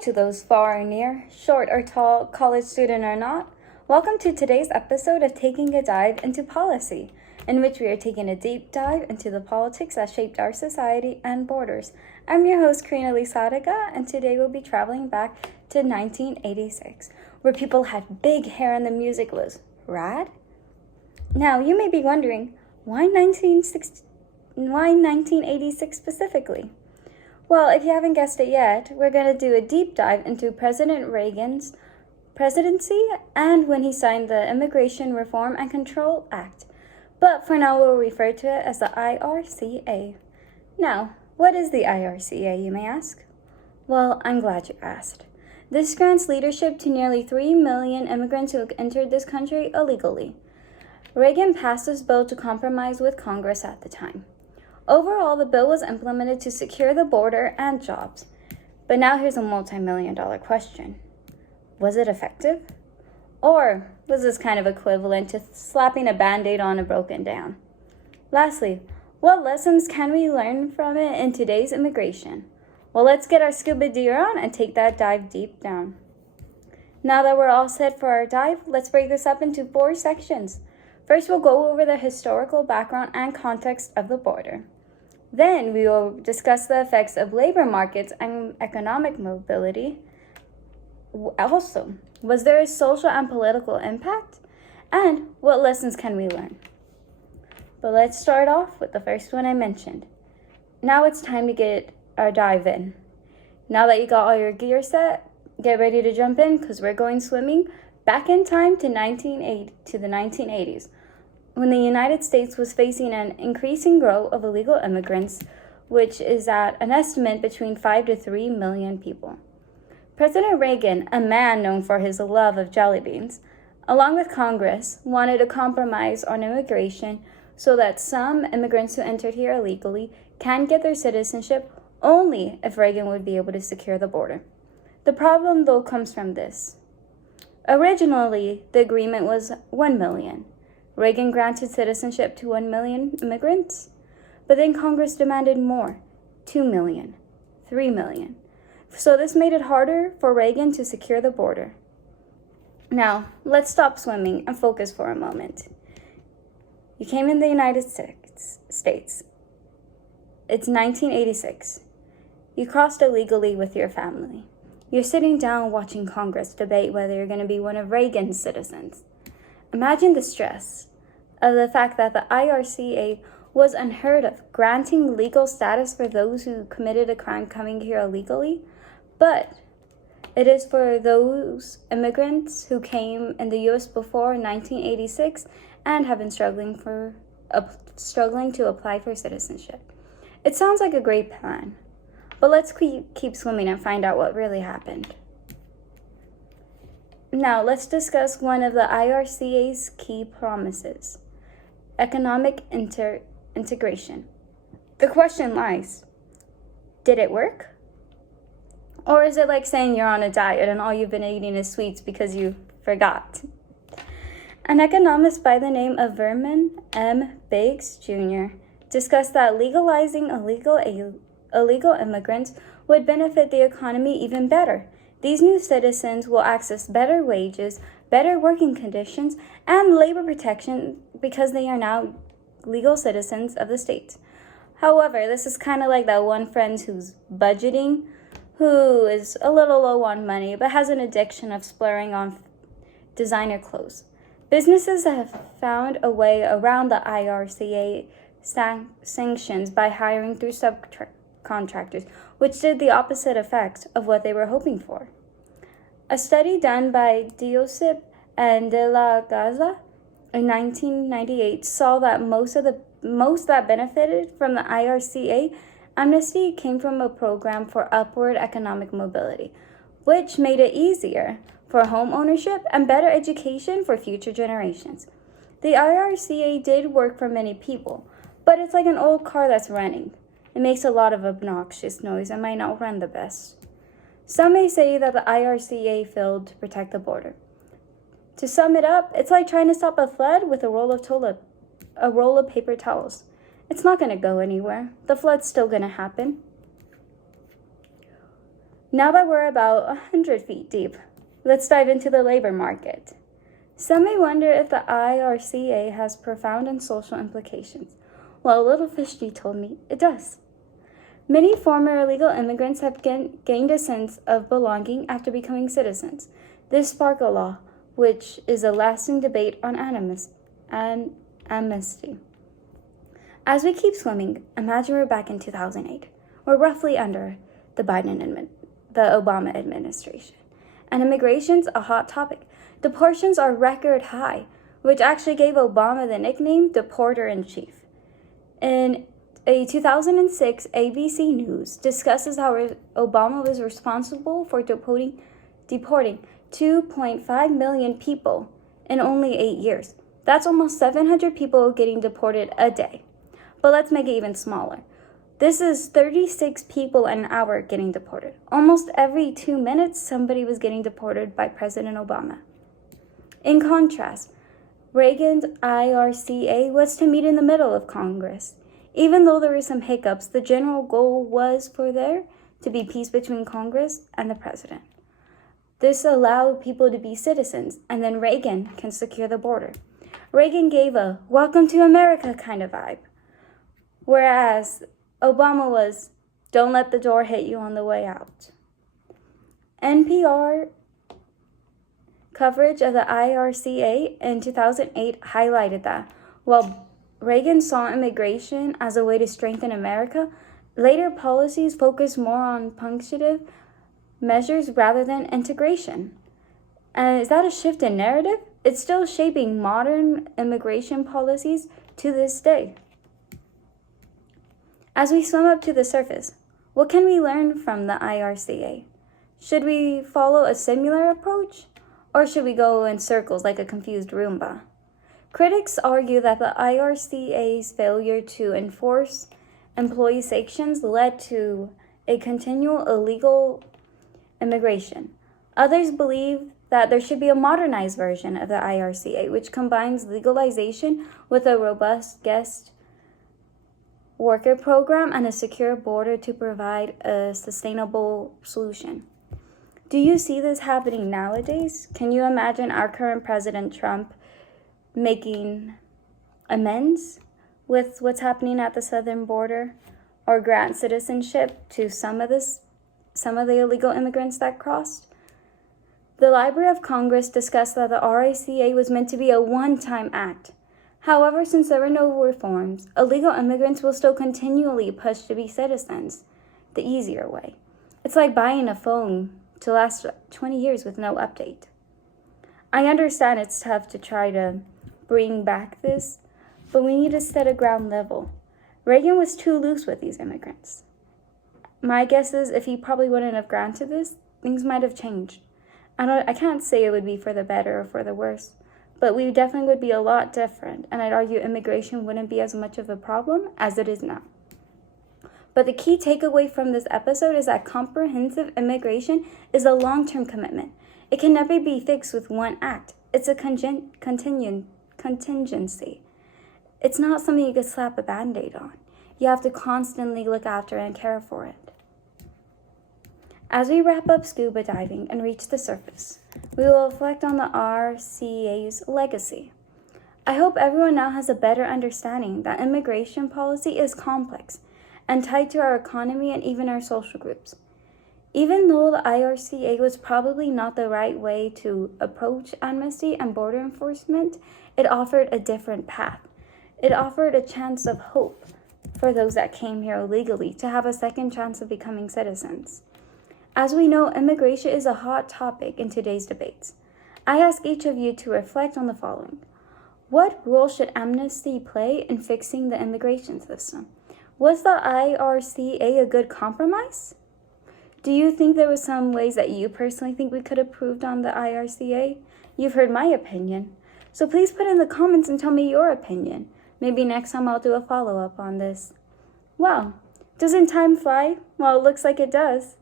to those far or near, short or tall, college student or not. Welcome to today's episode of Taking a Dive into Policy, in which we are taking a deep dive into the politics that shaped our society and borders. I'm your host, Carina, and today we'll be traveling back to 1986, where people had big hair and the music was rad. Now, you may be wondering, why 1986 specifically? Well, if you haven't guessed it yet, we're going to do a deep dive into President Reagan's presidency and when he signed the Immigration Reform and Control Act. But for now, we'll refer to it as the IRCA. Now, what is the IRCA, you may ask? Well, I'm glad you asked. This grants leadership to nearly 3 million immigrants who entered this country illegally. Reagan passed this bill to compromise with Congress at the time. Overall, the bill was implemented to secure the border and jobs. But now here's a multi-million-dollar question. Was it effective? Or was this kind of equivalent to slapping a bandaid on a broken dam? Lastly, what lessons can we learn from it in today's immigration? Well, let's get our scuba gear on and take that dive deep down. Now that we're all set for our dive, let's break this up into 4 sections. First, we'll go over the historical background and context of the border. Then we will discuss the effects of labor markets and economic mobility. Also, was there a social and political impact? And what lessons can we learn? But let's start off with the first one I mentioned. Now it's time to get our dive in. Now that you got all your gear set, get ready to jump in because we're going swimming back in time to the 1980s. When the United States was facing an increasing growth of illegal immigrants, which is at an estimate between 5 to 3 million people. President Reagan, a man known for his love of jelly beans, along with Congress, wanted a compromise on immigration so that some immigrants who entered here illegally can get their citizenship only if Reagan would be able to secure the border. The problem, though, comes from this. Originally, the agreement was 1 million. Reagan granted citizenship to 1 million immigrants, but then Congress demanded more, 2 million, 3 million. So this made it harder for Reagan to secure the border. Now, let's stop swimming and focus for a moment. You came in the United States. It's 1986. You crossed illegally with your family. You're sitting down watching Congress debate whether you're going to be one of Reagan's citizens. Imagine the stress of the fact that the IRCA was unheard of, granting legal status for those who committed a crime coming here illegally, but it is for those immigrants who came in the U.S. before 1986 and have been struggling to apply for citizenship. It sounds like a great plan, but let's keep swimming and find out what really happened. Now, let's discuss one of the IRCA's key promises, economic integration. The question lies, did it work? Or is it like saying you're on a diet and all you've been eating is sweets because you forgot? An economist by the name of Vernon M. Biggs Jr. discussed that legalizing illegal immigrants would benefit the economy even better. These new citizens will access better wages, better working conditions, and labor protection because they are now legal citizens of the state. However, this is kind of like that one friend who's budgeting, who is a little low on money, but has an addiction of splurging on designer clothes. Businesses have found a way around the IRCA sanctions by hiring through subcontractors, which did the opposite effect of what they were hoping for. A study done by Diosip and De La Gaza in 1998 saw that most that benefited from the IRCA amnesty came from a program for upward economic mobility, which made it easier for home ownership and better education for future generations. The IRCA did work for many people, but it's like an old car that's running. It makes a lot of obnoxious noise and might not run the best. Some may say that the IRCA failed to protect the border. To sum it up, it's like trying to stop a flood with a roll of paper towels. It's not going to go anywhere. The flood's still going to happen. Now that we're about 100 feet deep, let's dive into the labor market. Some may wonder if the IRCA has profound and social implications. Well, Little Fishy told me it does. Many former illegal immigrants have gained a sense of belonging after becoming citizens. This sparked a law, which is a lasting debate on amnesty. As we keep swimming, imagine we're back in 2008. We're roughly under the Obama administration. And immigration's a hot topic. Deportations are record high, which actually gave Obama the nickname Deporter-in-Chief. In a 2006 ABC News discusses how Obama was responsible for deporting 2.5 million people in only 8 years. That's almost 700 people getting deported a day. But let's make it even smaller. This is 36 people an hour getting deported. Almost every 2 minutes, somebody was getting deported by President Obama. In contrast, Reagan's IRCA was to meet in the middle of Congress. Even though there were some hiccups, the general goal was for there to be peace between Congress and the president. This allowed people to be citizens, and then Reagan can secure the border. Reagan gave a welcome to America kind of vibe, whereas Obama was don't let the door hit you on the way out. NPR coverage of the IRCA in 2008 highlighted that while Reagan saw immigration as a way to strengthen America, later policies focused more on punitive measures rather than integration. And is that a shift in narrative? It's still shaping modern immigration policies to this day. As we swim up to the surface, what can we learn from the IRCA? Should we follow a similar approach, or should we go in circles like a confused Roomba? Critics argue that the IRCA's failure to enforce employee sanctions led to a continual illegal immigration. Others believe that there should be a modernized version of the IRCA, which combines legalization with a robust guest worker program and a secure border to provide a sustainable solution. Do you see this happening nowadays? Can you imagine our current President Trump making amends with what's happening at the southern border, or grant citizenship to some of the illegal immigrants that crossed? The Library of Congress discussed that the RICA was meant to be a one-time act. However, since there were no reforms, illegal immigrants will still continually push to be citizens, the easier way. It's like buying a phone to last 20 years with no update. I understand it's tough to try to bring back this, but we need to set a ground level. Reagan was too loose with these immigrants. My guess is if he probably wouldn't have granted this, things might have changed. I can't say it would be for the better or for the worse, but we definitely would be a lot different, and I'd argue immigration wouldn't be as much of a problem as it is now. But the key takeaway from this episode is that comprehensive immigration is a long-term commitment. It can never be fixed with one act. It's a contingency. It's not something you could slap a bandaid on. You have to constantly look after and care for it. As we wrap up scuba diving and reach the surface, we will reflect on the RCA's legacy. I hope everyone now has a better understanding that immigration policy is complex and tied to our economy and even our social groups. Even though the IRCA was probably not the right way to approach amnesty and border enforcement, it offered a different path. It offered a chance of hope for those that came here illegally to have a second chance of becoming citizens. As we know, immigration is a hot topic in today's debates. I ask each of you to reflect on the following. What role should amnesty play in fixing the immigration system? Was the IRCA a good compromise? Do you think there were some ways that you personally think we could have improved on the IRCA? You've heard my opinion. So please put in the comments and tell me your opinion. Maybe next time I'll do a follow-up on this. Wow, doesn't time fly? Well, it looks like it does.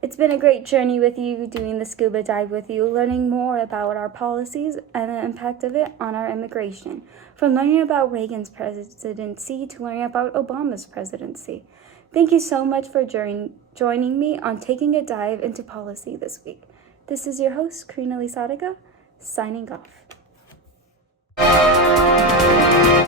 It's been a great journey with you, doing the scuba dive with you, learning more about our policies and the impact of it on our immigration. From learning about Reagan's presidency to learning about Obama's presidency. Thank you so much for joining me on taking a dive into policy this week. This is your host, Carina, signing off.